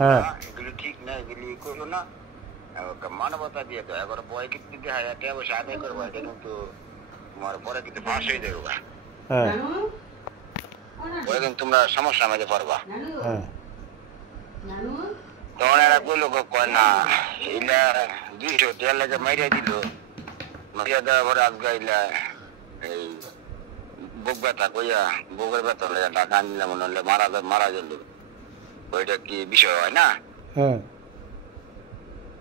হ্যাঁ এগুলি ঠিক না, এগুলি করলো না, মানবতা দিয়ে তো একবার বয় কিন্তু দেখা যায় বসে আদায় করবো, এটা কিন্তু তোমার পরে কিন্তু ফাঁস হয়ে যাবে, হ্যাঁ পরে কিন্তু তোমরা সমস্যা আমাকে পারবা। হ্যাঁ তখন এরা কইলো কয় না এলা 200 টাকা লাগে মাইরা দিল, মাইরা দেওয়ার পরে আজকে এলা এই বুক ব্যথা কইয়া বুকের ব্যথা লেগে টাকা আনলাম, নইলে মারা গেল, ওইটা কি বিষয় হয় না? হ্যাঁ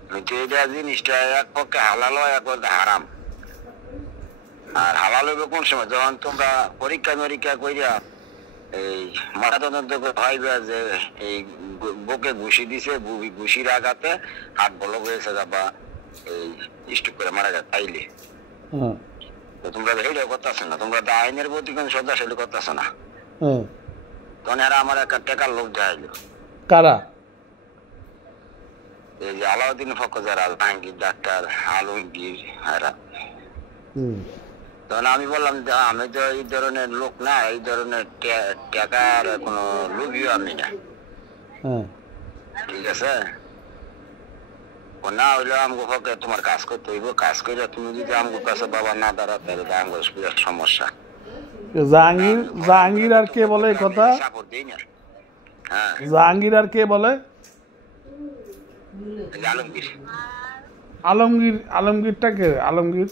কিন্তু এটা জিনিসটা এক পক্ষে হালাল হয়, এক পক্ষে হারাম। আর হালাল হইবে কোন সময়, যখন তোমরা পরীক্ষা মরীক্ষা কইরা এই মরাতদন্ত ভাইবা যে এই বুকে ঘুষি দিছে, ঘুষির আঘাতে হাত বলক হয়েছে বা এই স্ট্রোক করে মারা যায় তাইলে তো তোমরা এইটাও করতেছ না, তোমরা তো আইনের প্রতি কোন শ্রদ্ধাশীল করতেছ না। তখন এরা আমার একটা টাকার লোক দেখাইলো। কারা? এই যে আলাউদ্দিন ফক যারা, জাহাঙ্গীর, ডাক্তার আলমগীর, এরা। তখন আমি বললাম যে আমি তো এই ধরনের লোক না, এই ধরনের টাকার কোনো লোভীও আমি না, ঠিক আছে? না হইলে আমগো পক্ষে তোমার কাজ করতে হইব, কাজ করে তুমি যদি আমগো কাছে বাবা না দাঁড়া তাহলে আমগো বিরাট সমস্যা। জাহাঙ্গীর আর কে বলে এই কথা? সাপোর্ট দেই না। হ্যাঁ জাহাঙ্গীর আর কে বলে? আলমগীর। আলমগীরটা কে? আলমগীর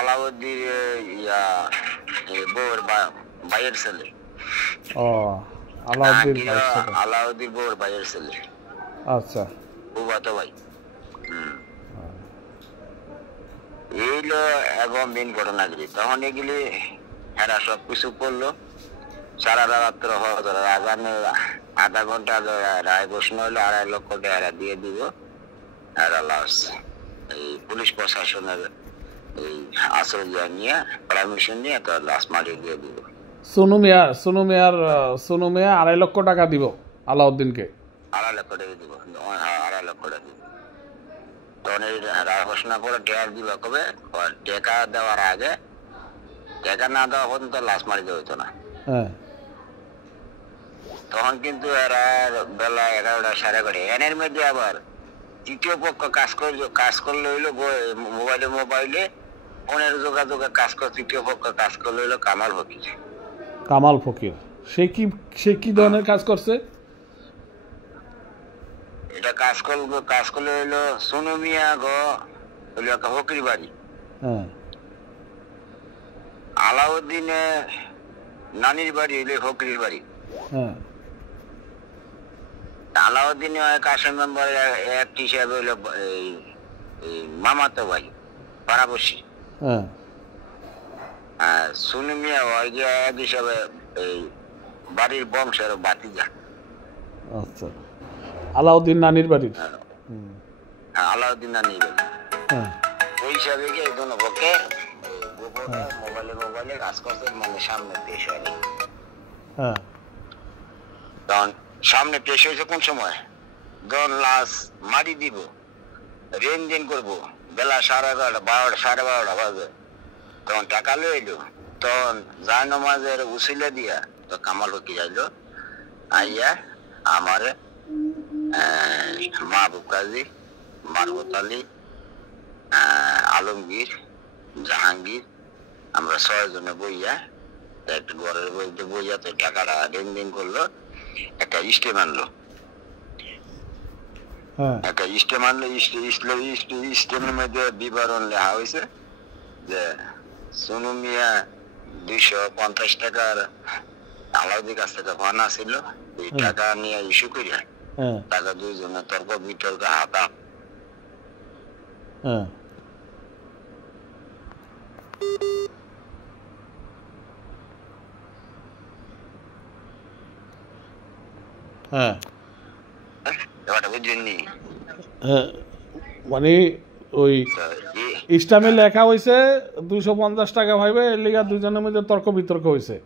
আলাউদ্দিন ইয়া বউর ভাইয়ের ছেলে। ও আলাউদ্দিন আলাউদ্দিন বউর ভাইয়ের ছেলে। আচ্ছা বুবাতো ভাই। এইগুলো একদম মেন ঘটনাগুলি। তখন এগুলি এরা সব কিছু করলো, সারা রাত্র আধা ঘন্টা রায় ঘোষণা হলো, 2.5 লক্ষ টাকা এরা দিয়ে দিব। এরা লাশ এই পুলিশ প্রশাসনের এই আশ্রয় নিয়ে পারমিশন নিয়ে তো লাশ মারিয়ে দিয়ে দিব। সোনু মিয়া 2.5 লক্ষ টাকা দিব আলাউদ্দিনকে। 2.5 লক্ষ টাকা দিব। হ্যাঁ 2.5 লক্ষ টাকা দিব। তখন এই রায় ঘোষণা করে টাকা দিবা কবে? টাকা দেওয়ার আগে, টাকা না দেওয়া পর্যন্ত লাশ মারি দেওয়া হইতো না। তখন কিন্তু এরা বেলা 11টা 11:30 এনের মধ্যে আবার তৃতীয় পক্ষ কাজ করলে হইলো মোবাইলে ফোনের যোগাযোগে কাজ করে, তৃতীয় পক্ষ কাজ করলে হইলো কামাল ফকির। সে কি ধরনের কাজ করছে? এটা কাজ করলে হইলো সোনু মিয়া হইলো একটা ফকির বাড়ি, আলাউদ্দিনে নানির বাড়ি হইলে ফকির বাড়ি। আলাউদ্দিন কাশেম মেম্বার এক হিসাবে হইলো মামাতো ভাই, পাড়াবসী। আর সোনু মিয়া এক হিসাবে এই বাড়ির বংশের বাতিজা। আচ্ছা আলাউদ্দিন নানির বাড়ির। হ্যাঁ আলাউদ্দিন নানির বাড়ি। ওই হিসাবে গিয়ে এই দুনো পক্ষে মোবাইলে কাজ করছে, মানে সামনে পেশ হয়নি। তখন সামনে পেশ হয়েছে কোন সময়? যখন লাশ মারি দিব, লেনদেন করবো, বেলা 11:30 12:30 বাজে, তখন টাকা লয়ে এলো। তখন জায়নামাজের উসিলা দিয়া তো কামাল ফকির আইলো, আইয়া আমারে মাহবুব কাজী, মারফত আলী, আলমগীর, জাহাঙ্গীর, আমরা 6 জনে বইয়া একটা ঘরের বইতে বইয়া তো টাকাটা লেনদেন করলো। একটা স্টেম আনলো, একটা স্টেম আনলো। স্টেমের মধ্যে বিবরণ লেখা হয়েছে যে সোনু মিয়া 250 টাকার আলাউদ্দিন কাছ থেকে পাওনা ছিল, এই টাকা নিয়ে ইস্যু করিয়া টাকা 2 জনের তর্ক বিতর্ক হাতা। মানে ওই ইস্টামে লেখা হয়েছে 250 টাকা ভাইবে, এর লিগা 2 জনের মধ্যে তর্ক বিতর্ক হয়েছে।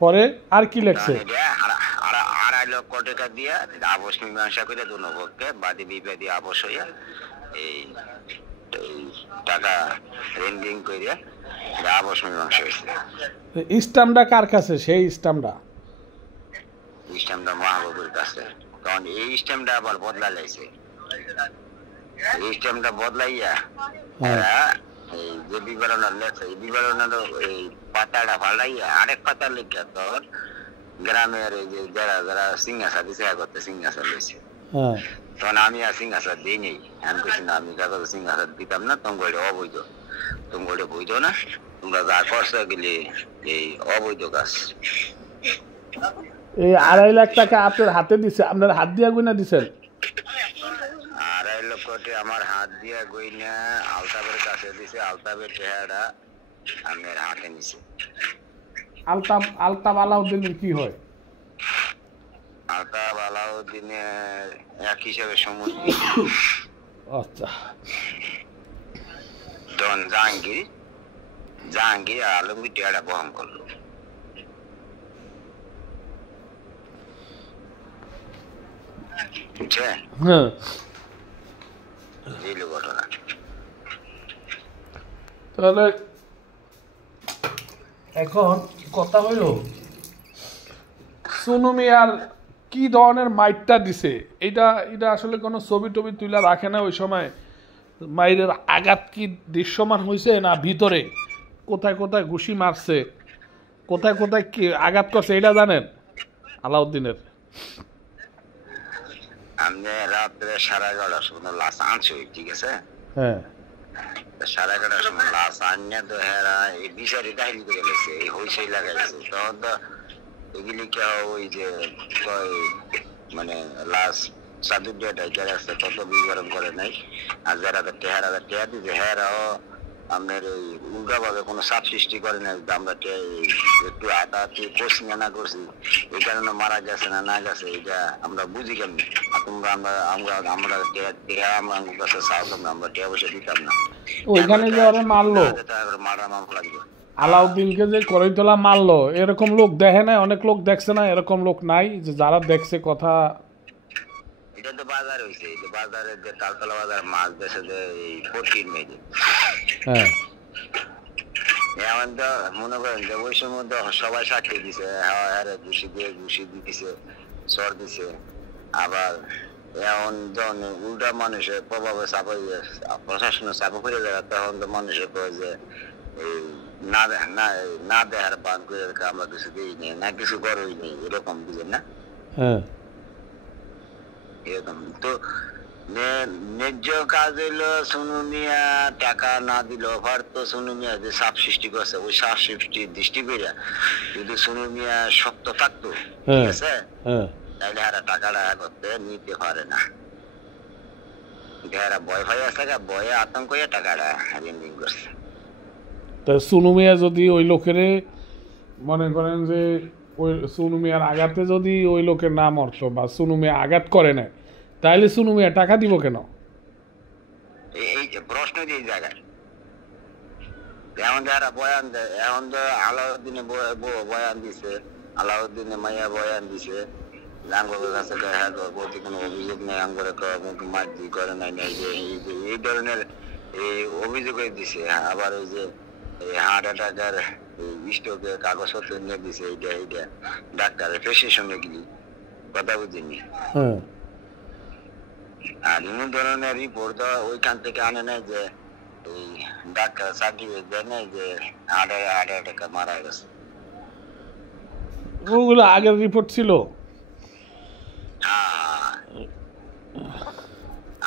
পরে আর কি লেখছে? 2.5 লক্ষ টাকা দিয়া আপোষ মীমাংসা করে দুনো পক্ষে বাদী বিবাদী আপোষ হইয়া এই টাকা লেনদেন করে আপোষ মীমাংসা হয়েছে। স্টামটা কার কাছে? সেই স্টামটা স্ট্যাম্পটা মহাবাবুর কাছে। কারণ এই স্ট্যাম্পটা আবার বদলা লাইছে, এই স্ট্যাম্পটা বদলাইয়া এরা এই যে বিবরণের লেখছে এই বিবরণের এই পাতাটা পাল্টাইয়া আরেক পাতা লিখে তোর গ্রামের এই যে যারা যারা সিংহাসা দিছে করতে সিংহাসা লইছে। তখন আমি আর সিংহাসা দিই নেই, আমি বলছি না আমি কাগজ সিংহাসা দিতাম না, তোমার অবৈধ, তোমার বৈধ না, তোমরা যা করছো গেলে এই অবৈধ কাজ। এই 2.5 লাখ টাকা আপনার হাতে দিছে, আপনার হাত দিয়া গুনা দিছেন? 2.5 লক্ষটি আমার হাত দিয়া গইনা আলতাবের কাছে দিছে, আলতাবের চেহারা আমার হাতে নিছে। আলতাব আলাউদ্দিনের কি হয়? আলতাব আলাউদ্দিনের এক হিসাবে সমুদ্র। আচ্ছা, তখন জাহাঙ্গীর আলমগীর টেহারা বহন করলো। হ্যাঁ, এই ঘটনা। তাহলে এখন কথা হইল সোনু মিয়ার কি ধরনের মাইটটা দিছে, এটা আসলে কোনো ছবি টবি তুলে রাখে না ওই সময়? মাইরের আঘাত কি দৃশ্যমান হয়েছে না ভিতরে কোথায় কোথায় ঘুষি মারছে, কোথায় কোথায় কি আঘাত করছে এটা জানেন আলাউদ্দিনের? আমি রাত্রে 11:30টার সময় লাশ আনছি, ঠিক আছে? হ্যাঁ, 11:30টার সময় লাশ আনিয়ে তো হেরা এই বিচারি ডাইলি করে গেছে, এই হইসই লাগাইছে। তখন তো এগুলি কে ওই যে মানে লাশ সাধুর ডেটাই যারা আছে তত বিবরণ করে নাই। আর যারা টেহারা দিচ্ছে হেরাও আপনার এই উল্টা ভাবে কোনো চাপ সৃষ্টি করে নাই, আমরা একটু হাতাহাতি করছি না করছি এই কারণে মারা গেছে না গেছে এটা আমরা বুঝি কেমনি। তোমরা আমরা টেহা আমার কাছে চাও, তোমরা আমরা টেহা বসে দিতাম না। ওইখানে যে ওরা মারলো মারা মামলা লাগবে, আলাউদ্দিনকে যে করইতলা মারলো, এরকম লোক দেখে না? অনেক লোক দেখছে না? এরকম লোক নাই যে যারা দেখছে কথা? এটা তো বাজার হয়েছে, এই যে বাজারের যে তালতলা বাজার মাছ বেছে যে এই কঠিন মেয়েদের, হ্যাঁ এমন তো মনে করেন যে ওই সময় তো সবাই সাক্ষী দিছে, হ্যাঁ ঘুষি দিছে, চর দিছে। আবার এমন যখন উল্টা মানুষের প্রভাবে চাপে প্রশাসনের চাপে পড়ে যায়, তখন তো মানুষের যে এই না দেহার বান করে আমরা কিছু দিই নি না কিছু করই নি, এরকম বুঝেন না? হ্যাঁ, এরকম তো ন্যায্য কাজ হইলো সোনু মিয়া টাকা না দিল অফার, তো সোনু মিয়া যে চাপ সৃষ্টি করছে ওই চাপ সৃষ্টির দৃষ্টি করে যদি সোনু মিয়া শক্ত থাকতো, ঠিক আছে, তাহলে এরা টাকাটা করতে নিতে পারে না। এরা ভয় ভয় আছে, ভয়ে আতঙ্ক টাকাটা লেনদেন করছে। তা সোনু মিয়া যদি ওই লোকের মনে করেন যে ওই সোনু মিয়ার আঘাতে যদি ওই লোকের না মরতো বা সোনু মিয়া আঘাত করে না, তাহলে সোনু মিয়া টাকা দিব কেন? এই প্রশ্ন যে জায়গায় এখন যারা বয়ান দেয়, এখন তো আলাউদ্দিনে বয়ান দিছে, আলাউদ্দিনে মাইয়া বয়ান দিছে, আঙ্গরের কাছে প্রতি কোনো অভিযোগ নেই, আঙ্গরে মারধি করে নাই, এই ধরনের এই অভিযোগ দিছে। আবার ওই যে হার্ট অ্যাটাকের স্ট্রোকের কাগজপত্র নিয়ে দিছে, এইটা ডাক্তারের প্রেসক্রিপশনে গেলি কথা বুঝিনি। আর এমন ধরনের রিপোর্ট ওইখান থেকে আনে নাই যে এই ডাক্তার সার্টিফিকেট দেয় নাই যে হার্ট অ্যাটাকে মারা গেছে। ওগুলো আগের রিপোর্ট ছিল।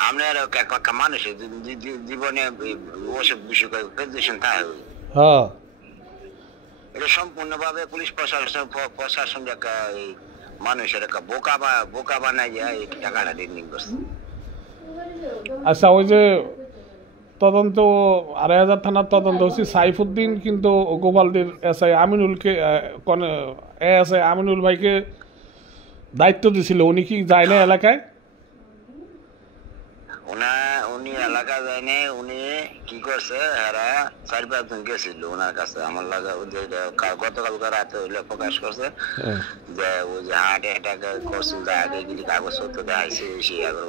আপনার মানুষের জীবনে ওসব বিষয় প্রেজেন্টেশন থাকে, এটা সম্পূর্ণভাবে পুলিশ প্রশাসন একটা মানুষের একটা বোকা বানাই এই টাকাটা লেনদেন করছে। আচ্ছা, ওই যে তদন্ত 2,500 থানার তদন্ত হচ্ছে সাইফুদ্দিন কিন্তু গোপালদের এসআই আমিনুলকে এসআই আমিনুল ভাইকে দায়িত্ব দিয়েছিল, উনি কি যায় না এলাকায়? উনি এলাকা যায় না, উনি কি করছে এরা 4-5 জন গেছিল ওনার কাছে, আমার লাগা গতকালকে রাতে হইলে প্রকাশ করছে যে ওই যে হার্ট অ্যাটাক করছে, আগে গেলে কাগজপত্র দেখাইছে সেই আগর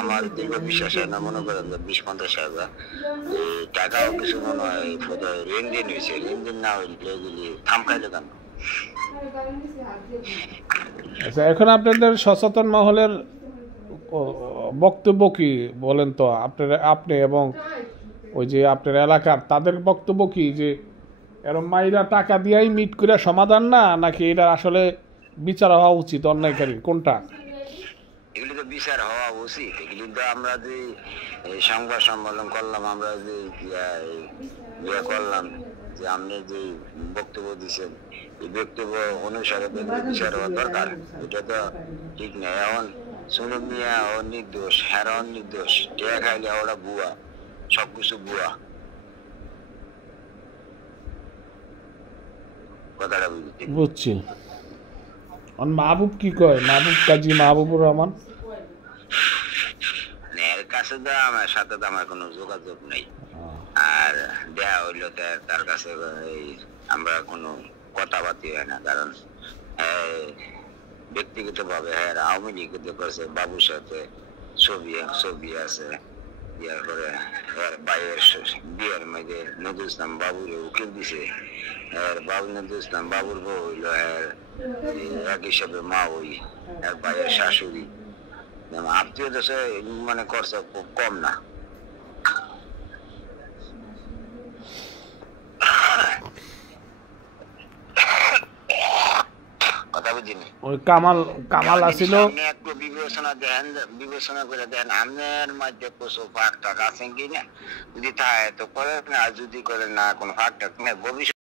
আমার দীর্ঘ বিশ্বাস না, মনে করেন যে 20-50 হাজার টাকাও কিছু মনে হয় লেনদেন হয়েছে, লেনদেন না হইলে এগুলি থামকাইলে কেন আচ্ছা, এখন আপনাদের সচেতন মহলের বক্তব্য কি বলেন তো? আপনি এবং ওই যে আপনার এলাকার তাদের বক্তব্য কি, যে এরম মাইরা টাকা দিয়াই মিট করে সমাধান না, নাকি এটা আসলে বিচার হওয়া উচিত অন্যায়কারী, কোনটা? এগুলি তো বিচার হওয়া উচিত। এগুলি তো আমরা যে এই সংবাদ সম্মেলন করলাম, আমরা যে ইয়ে করলাম, যে আপনি যে বক্তব্য দিচ্ছেন, এই বক্তব্য অনুসারে বিচার হওয়া দরকার। এটা তো ঠিক নয়। এখন সুনম মিয়া ও নির্দোষ, হ্যাঁ নির্দোষ, টেয়া খাইলে ওরা বুয়া, সবকিছু বুয়া। কথাটা বুঝছি। বুঝছি। মাহবুব কি কয়? মাহবুব কাজী মাহবুবুর রহমান এর কাছে তো আমার সাথে তো আমার কোনো যোগাযোগ নেই, আর দেয়া হইলো তার কাছে এই আমরা কোনো কথাবার্তা হয় না। কারণ ব্যক্তিগত ভাবে হ্যাঁ আওয়ামী লীগ করছে, বাবুর সাথে ছবি আছে। বিয়ার করে বাইয়ের বিয়ের মধ্যে নজরুল ইসলাম বাবুর উকিল দিছে, বাবু নজরুল ইসলাম বাবুর বউ হইলো এক হিসাবে মা, ওই বাইয়ের শাশুড়ি। আত্মীয় দেশে মানে করছে খুব কম না। কথা বুঝিনি। ওই কামাল আসিল। আপনি একটু বিবেচনা করে দেন আপনার মধ্যে কিছু ফাঁক টাক আছেন কিনা। যদি থাকে তো করেন, আর যদি করেন না কোনো ফাঁক টাক নেই, ভবিষ্যৎ